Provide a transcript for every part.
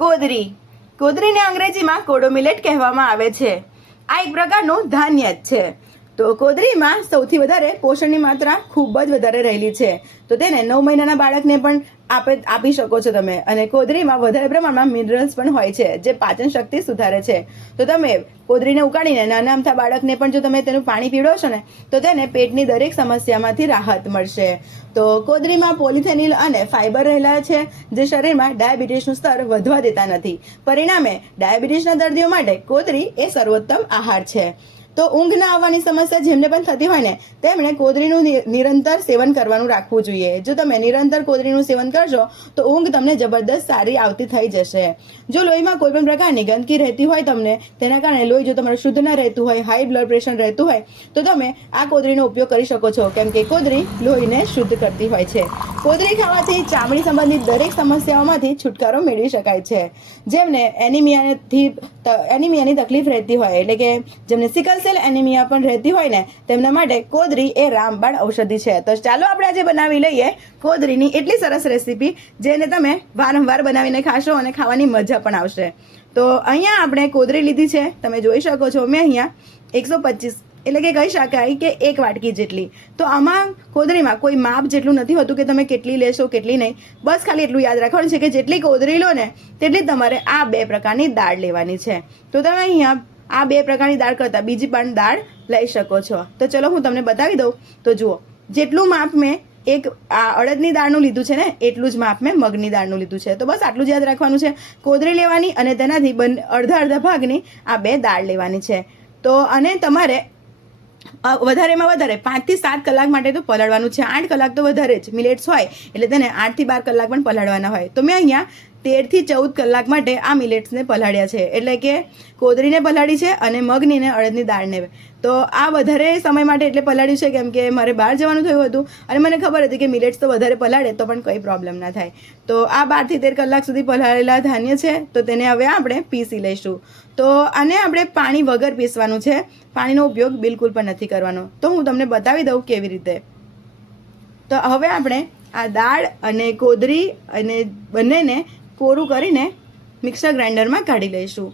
કોદરી. કોદરીને અંગ્રેજીમાં કોડો મિલેટ કહેવામાં આવે છે. આ એક પ્રકારનું ધાન્ય જ છે. તો કોદરીમાં સૌથી વધારે પોષણની માત્રા ખૂબ જ વધારે રહેલી છે. તો તેને નવ મહિનાના બાળકને પણ આપે આપી શકો છો તમે. અને કોદરીમાં વધારે પ્રમાણમાં મિનરલ્સ પણ હોય છે, જે પાચન શક્તિ સુધારે છે. તો તમે કોદરીને ઉકાળીને નાના અમથા બાળકને પણ જો તમે તેનું પાણી પીવડાવશો ને, તો તેને પેટની દરેક સમસ્યામાંથી રાહત મળશે. તો કોદરીમાં પોલિથેનિલ અને ફાઇબર રહેલા છે, જે શરીરમાં ડાયાબિટીસનું સ્તર વધવા દેતા નથી. પરિણામે ડાયાબિટીસના દર્દીઓ માટે કોદરી એ સર્વોત્તમ આહાર છે. તો ઊંઘ ના આવવાની સમસ્યા જેમને પણ થતી હોય ને, તેમણે કોદરીનું નિરંતર સેવન કરવાનું રાખવું જોઈએ. જો તમે નિરંતર કોદરીનું સેવન કરશો તો ઊંઘ તમને જબરદસ્ત સારી આવતી થઈ જશે. જો લોહીમાં કોઈ પણ પ્રકારની ગંદકી રહેતી હોય તમને, તેના કારણે લોહી જો તમારું શુદ્ધ ન રહેતું હોય, હાઈ બ્લડ પ્રેશર રહેતું હોય, તો તમે આ કોદરીનો ઉપયોગ કરી શકો છો. કેમ કે કોદરી લોહીને શુદ્ધ કરતી હોય છે. કોદરી ખાવાથી ચામડી સંબંધિત દરેક સમસ્યાઓમાંથી છુટકારો મેળવી શકાય છે. જેમને એનિમિયાથી એનિમિયાની તકલીફ રહેતી હોય, એટલે કે જેમને સિકલ સેલ એનિમિયા પણ રહેતી હોય ને, તેમના માટે કોદરી એ રામબાણ ઔષધિ છે. તો ચાલો આપણે આજે બનાવી લઈએ કોદરીની એટલી સરસ રેસીપી, જેને તમે વારંવાર બનાવીને ખાશો અને ખાવાની મજા પણ આવશે. તો અહીંયા આપણે કોદરી લીધી છે. તમે જોઈ શકો છો મેં અહીંયા એકસો પચીસ, એટલે કે કહી શકાય કે એક વાટકી જેટલી. તો આમાં કોદરીમાં કોઈ માપ જેટલું નથી હોતું કે તમે કેટલી લેશો, કેટલી નહીં. બસ ખાલી એટલું યાદ રાખવાનું છે કે જેટલી કોદરી લો ને, તેટલી તમારે આ બે પ્રકારની દાળ લેવાની છે. તો તમે અહીંયા આ બે પ્રકારની દાળ કરતાં બીજી પણ દાળ લઈ શકો છો. તો ચલો હું તમને બતાવી દઉં. તો જુઓ, જેટલું માપ મેં એક આ અડદની દાળનું લીધું છે ને, એટલું જ માપ મેં મગની દાળનું લીધું છે. તો બસ આટલું જ યાદ રાખવાનું છે. કોદરી લેવાની અને તેનાથી બંને અડધા અડધા ભાગની આ બે દાળ લેવાની છે. તો અને તમારે વધારેમાં વધારે પાંચથી સાત કલાક માટે તો પલાળવાનું છે. આઠ કલાક તો વધારે જ. મિલેટ્સ હોય એટલે તેને આઠથી બાર કલાક પણ પલાળવાના હોય. તો મેં અહીંયા તેરથી ચૌદ કલાક માટે આ મિલેટ્સને પલાળ્યા છે. એટલે કે કોદરીને પલાળી છે અને મગનીને અડદની દાળને. તો આ વધારે સમય માટે એટલે પલાળ્યું છે કેમ કે મારે બહાર જવાનું થયું હતું અને મને ખબર હતી કે મિલેટ્સ તો વધારે પલાળે તો પણ કંઈ પ્રોબ્લેમ ના થાય. તો આ બારથી તેર કલાક સુધી પલાળેલા ધાન્ય છે. તો તેને હવે આપણે પીસી લઈશું. તો આને આપણે પાણી વગર પીસવાનું છે. પાણીનો ઉપયોગ બિલકુલ પણ નથી કરવાનો. તો હું તમને બતાવી દઉં કેવી રીતે. તો હવે આપણે આ દાળ અને કોદરી અને બંનેને કોરું કરીને મિક્સર ગ્રાઇન્ડરમાં કાઢી લઈશું.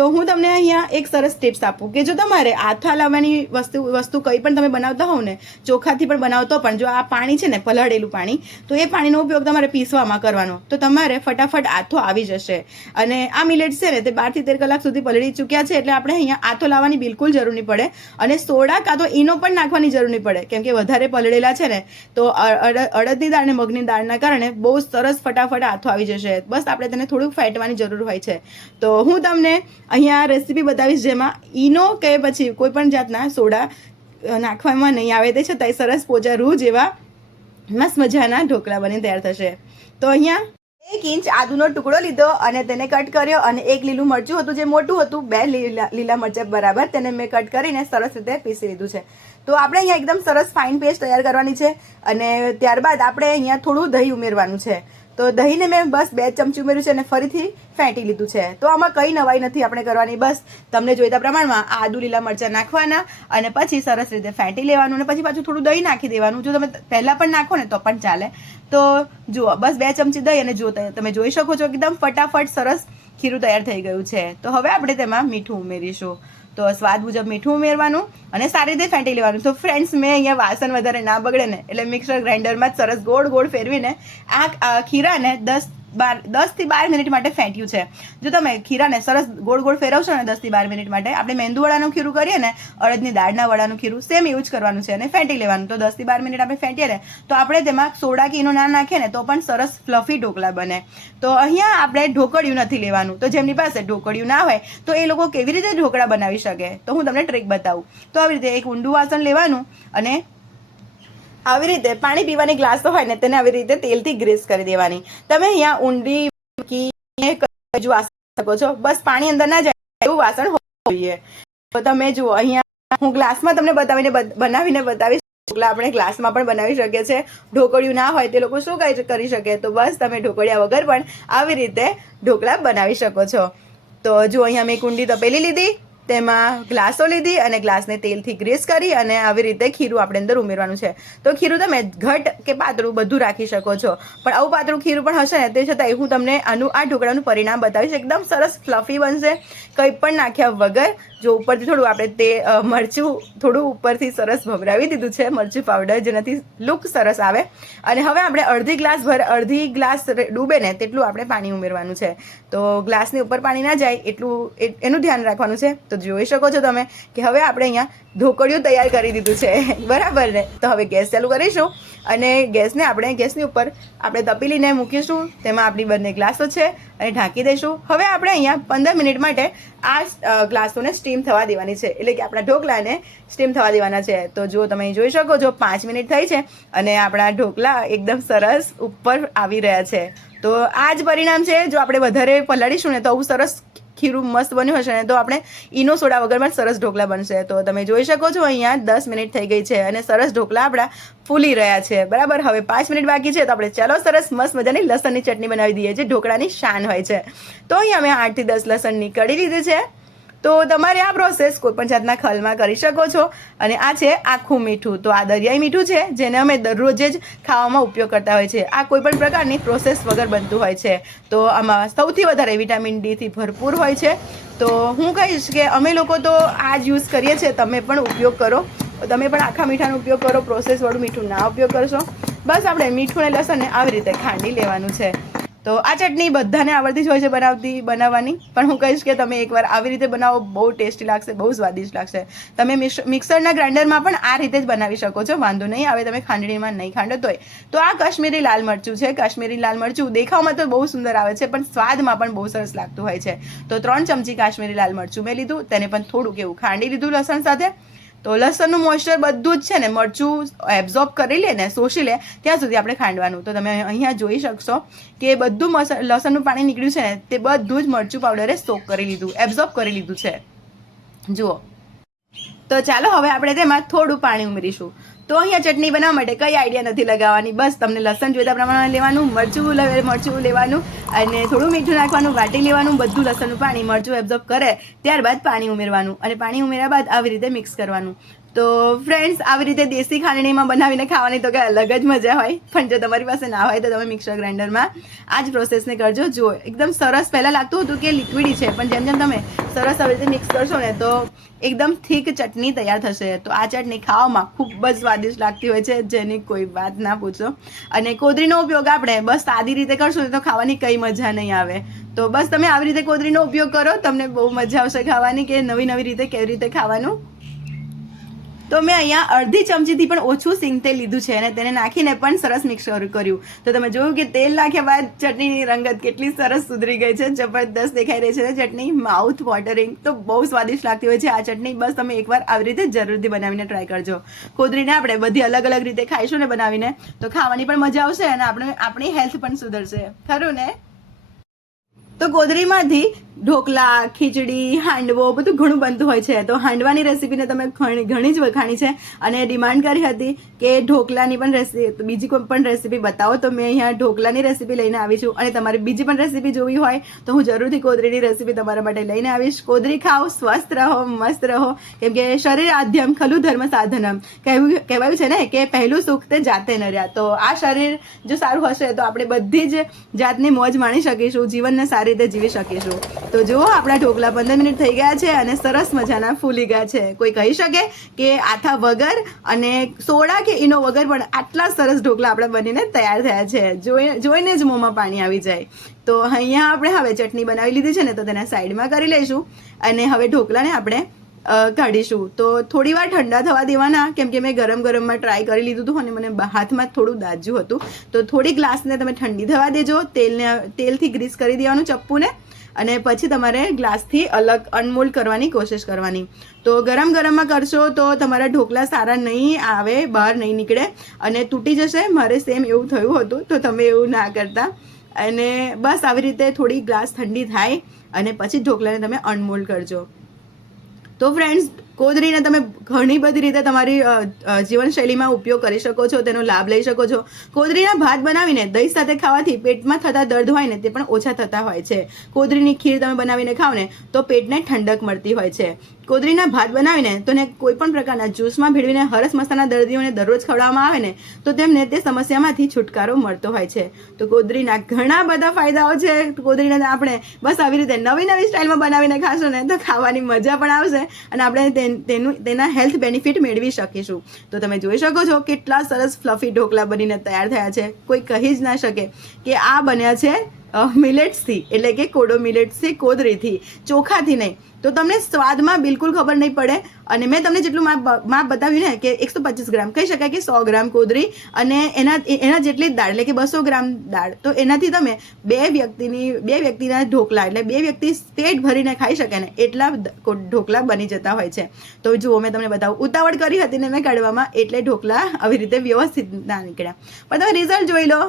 તો હું તમને અહીંયા એક સરસ ટિપ્સ આપું કે જો તમારે આથા લાવવાની વસ્તુ વસ્તુ કંઈ પણ તમે બનાવતા હોવ ને, ચોખાથી પણ બનાવતો પણ જો આ પાણી છે ને, પલાળેલું પાણી, તો એ પાણીનો ઉપયોગ તમારે પીસવામાં કરવાનો. તો તમારે ફટાફટ આથો આવી જશે. અને આ મિલેટ્સ છે ને, તે બારથી તેર કલાક સુધી પલળી ચૂક્યા છે એટલે આપણે અહીંયા આથો લાવવાની બિલકુલ જરૂર નહીં પડે. અને સોડા કાં તો ઈનો પણ નાખવાની જરૂર નહીં પડે. કેમ કે વધારે પલળેલા છે ને, તો અડ- અડદની દાળ અને મગની દાળના કારણે બહુ સરસ ફટાફટ આથો આવી જશે. બસ આપણે તેને થોડુંક ફેટવાની જરૂર હોય છે. તો હું તમને અહીંયા રેસીપી બતાવીશ જેમાં ઈનો કે પછી કોઈ પણ જાતના સોડા નાખવામાં નહીં આવે તે છતાંય સરસ પોચા રૂ જેવા મસ્ત મજાના ઢોકળા બની તૈયાર થશે. તો અહીંયા એક ઇંચ આદુનો ટુકડો લીધો અને તેને કટ કર્યો અને એક લીલું મરચું હતું જે મોટું હતું, બે લીલા લીલા મરચાં બરાબર તેને મેં કટ કરીને સરસ રીતે પીસી લીધું છે. તો આપણે અહીંયા એકદમ સરસ ફાઇન પેસ્ટ તૈયાર કરવાની છે અને ત્યારબાદ આપણે અહીંયા થોડું દહીં ઉમેરવાનું છે. તો દહીંને મેં બસ બે ચમચી ઉમેર્યું છે અને ફરીથી ફેંટી લીધું છે. તો આમાં કંઈ નવાઈ નથી, આપણે કરવાની બસ તમને જોઈતા પ્રમાણમાં આદુ, લીલા મરચાં નાખવાના અને પછી સરસ રીતે ફેંટી લેવાનું અને પછી પાછું થોડું દહીં નાખી દેવાનું. જો તમે પહેલાં પણ નાખો ને તો પણ ચાલે. તો જુઓ, બસ બે ચમચી દહીં અને જો તમે જોઈ શકો છો એકદમ ફટાફટ સરસ ખીરું તૈયાર થઈ ગયું છે. તો હવે આપણે તેમાં મીઠું ઉમેરીશું. તો સ્વાદ મુજબ મીઠું ઉમેરવાનું અને સારી રીતે ફેંટી લેવાનું. તો ફ્રેન્ડ્સ મેં અહીંયા વાસણ વધારે ના બગડે ને, એટલે મિક્સર ગ્રાઇન્ડરમાં જ સરસ ગોળ ગોળ ફેરવીને આ ખીરાને દસ બાર દસથી બાર મિનિટ માટે ફેંટ્યું છે. જો તમે ખીરાને સરસ ગોળ ગોળ ફેરવશો ને દસથી બાર મિનિટ માટે, આપણે મેંદુવાળાનું ખીરું કરીએ ને, અડદની દાળના વડાનું ખીરું સેમ એવું જ કરવાનું છે અને ફેંટી લેવાનું. તો દસથી બાર મિનિટ આપણે ફેંટીએ ને, તો આપણે તેમાં સોડા કે ના નાખીએ ને, તો પણ સરસ ફ્લફી ઢોકળા બને. તો અહીંયા આપણે ઢોકળિયું નથી લેવાનું. તો જેમની પાસે ઢોકળિયું ના હોય, તો એ લોકો કેવી રીતે ઢોકળા બનાવી શકે? તો હું તમને ટ્રીક બતાવું. તો આવી રીતે એક ઊંડું વાસણ લેવાનું અને આવી રીતે પાણી પીવાની ગ્લાસ હોય ને, તેને આવી રીતે તેલથી ગ્રીસ કરી દેવાની. તમે અહીંયા ઊંડી બાજુ વાસણ શકો છો. બસ પાણી અંદર ના જાય એવું વાસણ હોવું જોઈએ. તો તમે જુઓ, અહીંયા હું ગ્લાસમાં તમને બતાવીને બનાવીને બતાવીશ. ઢોકળા આપણે ગ્લાસમાં પણ બનાવી શકીએ છીએ. ઢોકળિયું ના હોય તે લોકો શું કરી શકે. તો બસ તમે ઢોકળિયા વગર પણ આવી રીતે ઢોકળા બનાવી શકો છો. તો જો અહીંયા મેં કુંડી તપેલી લીધી. તેમાં ગ્લાસો લીધી અને ગ્લાસને તેલથી ગ્રીસ કરી અને આવી રીતે ખીરું આપણે અંદર ઉમેરવાનું છે. તો ખીરું તમે ઘટ કે પાતળું બધું રાખી શકો છો. પણ આવું પાતળું ખીરું પણ હશે ને, તે છતાંય હું તમને આનું, આ ઢોકળાનું પરિણામ બતાવીશ. એકદમ સરસ ફ્લફી બનશે. કંઈ પણ નાખ્યા વગર, જો ઉપરથી થોડું આપણે તે મરચું થોડું ઉપરથી સરસ ભભરાવી દીધું છે, મરચું પાવડર જેનાથી લુક સરસ આવે. અને હવે આપણે અડધી ગ્લાસ ભર, અડધી ગ્લાસ ડૂબે ને તેટલું આપણે પાણી ઉમેરવાનું છે. તો ગ્લાસની ઉપર પાણી ના જાય, એટલું એનું ધ્યાન રાખવાનું છે. તો જોઈ શકો છો તમે કે હવે આપણે અહીંયા ઢોકળિયું તૈયાર કરી દીધું છે. બરાબર ને? તો હવે ગેસ ચાલુ કરીશું અને ગેસને આપણે ગેસની ઉપર આપણે તપેલીને મૂકીશું. તેમાં આપણી બંને ગ્લાસો છે અને ઢાંકી દઈશું. હવે આપણે અહીંયા પંદર મિનિટ માટે આ ગ્લાસોને સ્ટીમ થવા દેવાની છે. એટલે કે આપણા ઢોકળાને સ્ટીમ થવા દેવાના છે. તો જો તમે જોઈ શકો છો, પાંચ મિનિટ થઈ છે અને આપણા ઢોકળા એકદમ સરસ ઉપર આવી રહ્યા છે. તો આ જ પરિણામ છે. જો આપણે વધારે પલાળીશું ને તો આવું સરસ ખીરું મસ્ત બન્યું હશે ને તો આપણે ઈનો સોડા વગર પણ સરસ ઢોકળા બનશે. તો તમે જોઈ શકો છો અહીંયા દસ મિનિટ થઈ ગઈ છે અને સરસ ઢોકળા આપણા ફૂલી રહ્યા છે. બરાબર? હવે પાંચ મિનિટ બાકી છે તો આપણે ચાલો સરસ મસ્ત મજાની લસણની ચટણી બનાવી દઈએ જે ઢોકળાની શાન હોય છે. તો અહીંયા અમે આઠથી દસ લસણની કઢી લીધી છે. તો તમારે આ પ્રોસેસ કોઈ પણ જાતના ખલમાં કરી શકો છો. અને આ છે આખું મીઠું. તો આ દરિયાઈ મીઠું છે, જેને અમે દરરોજ જ ખાવામાં ઉપયોગ કરતા હોય છે. આ કોઈ પણ પ્રકારની પ્રોસેસ વગર બનતું હોય છે. તો આમાં સૌથી વધારે વિટામિન ડીથી ભરપૂર હોય છે. તો હું કહીશ કે અમે લોકો તો આ જ યુઝ કરીએ છીએ. તમે પણ ઉપયોગ કરો. તમે પણ આખા મીઠાનો ઉપયોગ કરો. પ્રોસેસવાળું મીઠું ના ઉપયોગ કરશો. બસ આપણે મીઠું અને લસણને આવી રીતે ખાંડી લેવાનું છે. તો આ ચટણી બધાને આવડતી જ હોય છે બનાવતી, બનાવવાની. પણ હું કહીશ કે તમે એકવાર આવી રીતે બનાવો, બહુ ટેસ્ટી લાગશે, બહુ સ્વાદિષ્ટ લાગશે. તમે મિક્સ- મિક્સરના ગ્રાઇન્ડરમાં પણ આ રીતે જ બનાવી શકો છો, વાંધો નહીં. આવે તમે ખાંડણીમાં નહીં ખાંડો તોય તો આ કાશ્મીરી લાલ મરચું છે. કાશ્મીરી લાલ મરચું દેખાવમાં તો બહુ સુંદર આવે છે, પણ સ્વાદમાં પણ બહુ સરસ લાગતું હોય છે. તો ત્રણ ચમચી કાશ્મીરી લાલ મરચું મેં લીધું, તેને પણ થોડુંક એવું ખાંડી લીધું લસણ સાથે. તો લસણનું મોઇસ્ચર બધું જ છે ને, મરચું એબ્ઝોર્બ કરી લે ને, શોષી લે, ત્યાં સુધી આપણે ખાંડવાનું. તો તમે અહીંયા જોઈ શકશો કે બધું લસણનું પાણી નીકળ્યું છે ને, તે બધું જ મરચું પાવડરે સોક કરી લીધું એબ્ઝોર્બ કરી લીધું છે. જુઓ. તો ચાલો હવે આપણે તેમાં થોડું પાણી ઉમેરીશું. તો અહીંયા ચટણી બનાવવા માટે કઈ આઈડિયા નથી લગાવવાની. બસ તમને લસણ જોઈતા પ્રમાણે લેવાનું, મરચું મરચું લેવાનું અને થોડું મીઠું નાખવાનું, વાટી લેવાનું, બધું લસણનું પાણી મરચું એબ્ઝોર્બ કરે, ત્યારબાદ પાણી ઉમેરવાનું અને પાણી ઉમેર્યા બાદ આવી રીતે મિક્સ કરવાનું. તો ફ્રેન્ડ્સ આવી રીતે દેશી ખાંડણીમાં બનાવીને ખાવાની તો કંઈ અલગ જ મજા હોય. પણ જો તમારી પાસે ના હોય તો તમે મિક્સર ગ્રાઇન્ડરમાં આ જ પ્રોસેસને કરજો. જુઓ, એકદમ સરસ પહેલાં લાગતું હતું કે લિક્વિડી છે, પણ જેમ જેમ તમે સરસ આવી રીતે મિક્સ કરશો ને તો એકદમ થીક ચટણી તૈયાર થશે. તો આ ચટણી ખાવામાં ખૂબ જ સ્વાદિષ્ટ લાગતી હોય છે, જેની કોઈ વાત ના પૂછો. અને કોદરીનો ઉપયોગ આપણે બસ સાદી રીતે કરશું તો ખાવાની કંઈ મજા નહીં આવે. તો બસ તમે આવી રીતે કોદરીનો ઉપયોગ કરો, તમને બહુ મજા આવશે ખાવાની કે નવી નવી રીતે કેવી રીતે ખાવાનું. તો મેં અહીંયા અડધી ચમચીથી પણ ઓછું સિંગ તેલ લીધું છે અને તેને નાખીને પણ સરસ મિક્સ કર્યું. તો તમે જોયું કે તેલ નાખ્યા બાદ ચટણીની રંગત કેટલી સરસ સુધરી ગઈ છે, જબરદસ્ત દેખાઈ રહી છે ચટણી. માઉથ વોટરિંગ તો બહુ સ્વાદિષ્ટ લાગતી હોય છે આ ચટણી. બસ તમે એકવાર આવી રીતે જરૂરથી બનાવીને ટ્રાય કરજો. કોદરીને આપણે બધી અલગ અલગ રીતે ખાઈશું ને બનાવીને. તો ખાવાની પણ મજા આવશે અને આપણે, આપણી હેલ્થ પણ સુધરશે. ખરું ને? તો ગોદરીમાંથી ઢોકલા, ખીચડી, હાંડવો બધું ઘણું બનતું હોય છે. તો હાંડવાની રેસીપીને તમે ઘણી જ વખાણી છે. અને ડિમાન્ડ કરી હતી કે ઢોકલાની પણ રેસીપી બીજી કોઈ પણ રેસીપી બતાવો. તો મેં અહીંયા ઢોકલાની રેસીપી લઈને આવી છું. અને તમારે બીજી પણ રેસીપી જોવી હોય, તો હું જરૂરથી કોદરીની રેસીપી તમારા માટે લઈને આવીશ. કોદરી ખાઓ, સ્વસ્થ રહો, મસ્ત રહો. કેમ કે શરીર આધ્યમ ખલું ધર્મ સાધનમ. કહેવું કહેવાયું છે ને કે પહેલું સુખ તે જાતે ન રહ્યા તો આ શરીર જો સારું હશે, તો આપણે બધી જ જાતની મોજ માણી શકીશું, જીવનને સારી રીતે જીવી શકીશું. તો જુઓ, આપણા ઢોકળા પંદર મિનિટ થઈ ગયા છે અને સરસ મજાના ફૂલી ગયા છે. કોઈ કહી શકે કે આથા વગર અને સોડા કે ઈનો વગર પણ આટલા સરસ ઢોકળા આપણે બનીને તૈયાર થયા છે. જોઈ, જોઈને જ મોંમાં પાણી આવી જાય. તો અહીંયા આપણે હવે ચટણી બનાવી લીધી છે ને, તો તેને સાઈડમાં કરી લઈશું અને હવે ઢોકળાને આપણે કાઢીશું. તો થોડી વાર ઠંડા થવા દેવાના, કેમ કે મેં ગરમ ગરમમાં ટ્રાય કરી લીધું હતું અને મને હાથમાં થોડું દાજ્યું હતું. તો થોડી ગ્લાસને તમે ઠંડી થવા દેજો, તેલને, તેલથી ગ્રીસ કરી દેવાનું ચપ્પુને. અને પછી તમારે ગ્લાસથી અલગ અનમોલ્ડ કરવાની કોશિશ કરવાની. તો ગરમ ગરમમાં કરશો તો તમારા ઢોકળા સારા નહીં આવે, બહાર નહીં નીકળે અને તૂટી જશે. મારે સેમ એવું થયું હતું, તો તમે એવું ના કરતા. અને બસ આવી રીતે થોડી ગ્લાસ ઠંડી થાય અને પછી ઢોકળાને તમે અનમોલ્ડ કરજો. તો ફ્રેન્ડ્સ કોદરીને તમે ઘણી બધી રીતે તમારી જીવનશૈલીમાં ઉપયોગ કરી શકો છો, તેનો લાભ લઈ શકો છો. કોદરીના ભાત બનાવીને દહીં સાથે ખાવાથી પેટમાં થતા દર્દ હોય ને તે પણ ઓછા થતા હોય છે. કોદરીની ખીર તમે બનાવીને ખાવ ને તો પેટને ઠંડક મળતી હોય છે. કોદરીના ભાત બનાવીને તો ને કોઈ પણ પ્રકારના જ્યુસમાં ભેળવીને હરસ મસાના દર્દીઓને દરરોજ ખવડાવવામાં આવે ને તો તેમને તે સમસ્યામાંથી છુટકારો મળતો હોય છે. તો કોદરીના ઘણા બધા ફાયદાઓ છે. કોદરીને આપણે બસ આવી રીતે નવી નવી સ્ટાઇલમાં બનાવીને ખાશો ને તો ખાવાની મજા પણ આવશે. અને આપણે તેન- તેનું, તેના હેલ્થ બેનિફિટ મેળવી શકીશું. તો તમે જોઈ શકો છો કેટલા સરસ ફ્લફી ઢોકળા બનીને તૈયાર થયા છે. કોઈ કહી જ ના શકે કે આ બન્યા છે મિલેટ્સથી, એટલે કે કોડો મિલેટ્સથી, કોદરીથી, ચોખાથી નહીં. તો તમને સ્વાદમાં બિલકુલ ખબર નહીં પડે. અને મેં તમને જેટલું માપ માપ બતાવ્યું ને કે એકસો પચીસ ગ્રામ, કહી શકાય કે સો ગ્રામ કોદરી અને એના એના જેટલી દાળ, એટલે કે બસો ગ્રામ દાળ. તો એનાથી તમે બે વ્યક્તિની, બે વ્યક્તિના ઢોકળા એટલે બે વ્યક્તિ પેટ ભરીને ખાઈ શકે ને, એટલા ઢોકળા બની જતા હોય છે. તો જુઓ, મેં તમને બતાવું. ઉતાવળ કરી હતી ને મેં કાઢવામાં, એટલે ઢોકળા આવી રીતે વ્યવસ્થિત ના નીકળ્યા. પણ તમે રિઝલ્ટ જોઈ લો.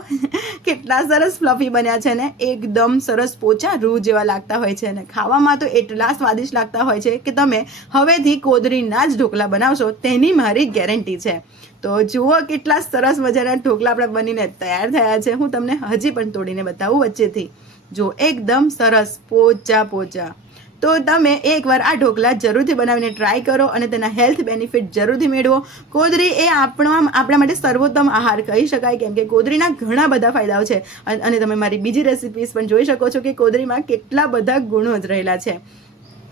કેટલા સરસ ફ્લફી બન્યા છે ને. એકદમ સરસ પોચા રૂ જેવા લાગતા હોય છે અને ખાવામાં તો એટલા સ્વાદિષ્ટ લાગતા હોય છે કે તમે હવેથી કોદરીના જ ઢોકળા બનાવશો, તેની મારી ગેરંટી છે. તો જુઓ કેટલા સરસ મજાના ઢોકળા આપણે બનીને તૈયાર થયા છે. હું તમને હજી પણ તોડીને બતાવું વચ્ચેથી. જો એકદમ સરસ પોચા પોચા. તો તમે એકવાર આ ઢોકળા જરૂરથી બનાવીને ટ્રાય કરો અને તેના હેલ્થ બેનિફિટ જરૂરથી મેળવો. કોદરી એ આપણો આપણા માટે સર્વોત્તમ આહાર કહી શકાય કેમ કે કોદરીના ઘણા બધા ફાયદાઓ છે. અન- તમે મારી બીજી રેસિપીસ પણ જોઈ શકો છો કે કોદરીમાં કેટલા બધા ગુણો જ રહેલા છે.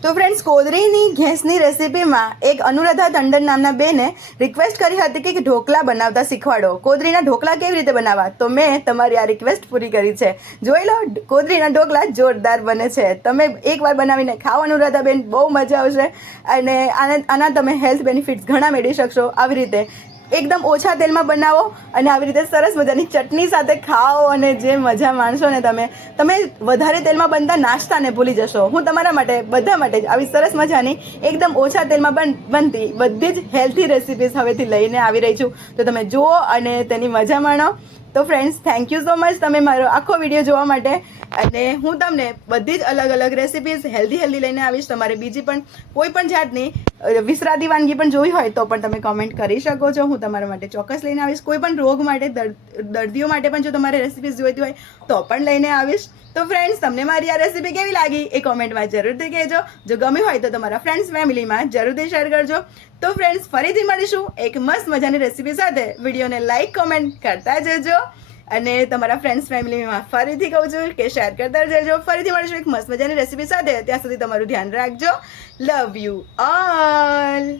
તો ફ્રેન્ડ્સ કોદરીની ગેસની રેસીપીમાં એક અનુરાધા ટંડન નામના બેને રિક્વેસ્ટ કરી હતી કે ઢોકળા બનાવતા શીખવાડો. કોદરીના ઢોકળા કેવી રીતે બનાવવા? તો મેં તમારી આ રિક્વેસ્ટ પૂરી કરી છે. જોઈ લો, કોદરીના ઢોકળા જોરદાર બને છે. તમે એકવાર બનાવીને ખાઓ અનુરાધા બેન બહુ મજા આવશે અને આના તમે હેલ્થ બેનિફિટ્સ ઘણા મેળવી શકશો આવી રીતે. એકદમ ઓછા તેલમાં બનાવો અને આવી રીતે સરસ મજાની ચટણી સાથે ખાઓ અને જે મજા માણશો ને તમે તમે વધારે તેલમાં બનતા નાસ્તાને ભૂલી જશો. હું તમારા માટે, બધા માટે જ આવી સરસ મજાની એકદમ ઓછા તેલમાં બન, બનતી બધી જ હેલ્ધી રેસિપીઝ હવેથી લઈને આવી રહી છું. તો તમે જુઓ અને તેની મજા માણો. તો friends thank you so much તમે મારો આખો વીડિયો જોવા માટે. અને હું તમને બધી જ અલગ અલગ રેસિપીઝ હેલ્ધી હેલ્ધી લઈને આવીશ. તમારે બીજી પણ કોઈ પણ જાતની વિસરાતી વાનગી પણ જોઈ હોય તો પણ તમે કોમેન્ટ કરી શકો છો. હું તમારા માટે ચોક્કસ લઈને આવીશ. કોઈ પણ રોગ માટે દર્દીઓ માટે પણ જો તમારે રેસિપીઝ જોઈતી હોય તો પણ લઈને આવીશ. તો ફ્રેન્ડ્સ તમને મારી આ રેસીપી કેવી લાગી? એ કોમેન્ટમાં જરૂરથી કહેજો. જો ગમી હોય તો તમારા ફ્રેન્ડ્સ ફેમિલીમાં જરૂરથી શેર કરજો. તો ફ્રેન્ડ્સ ફરીથી મળીશું એક મસ્ત મજાની રેસીપી સાથે. વિડીયોને લાઈક કોમેન્ટ કરતા જજો. અને તમારા ફ્રેન્ડ્સ ફેમિલીમાં ફરીથી કહું છું કે શેર કરતા જજો. ફરીથી મળીશું એક મસ્ત મજાની રેસીપી સાથે. ત્યાં સુધી તમારું ધ્યાન રાખજો. Love you all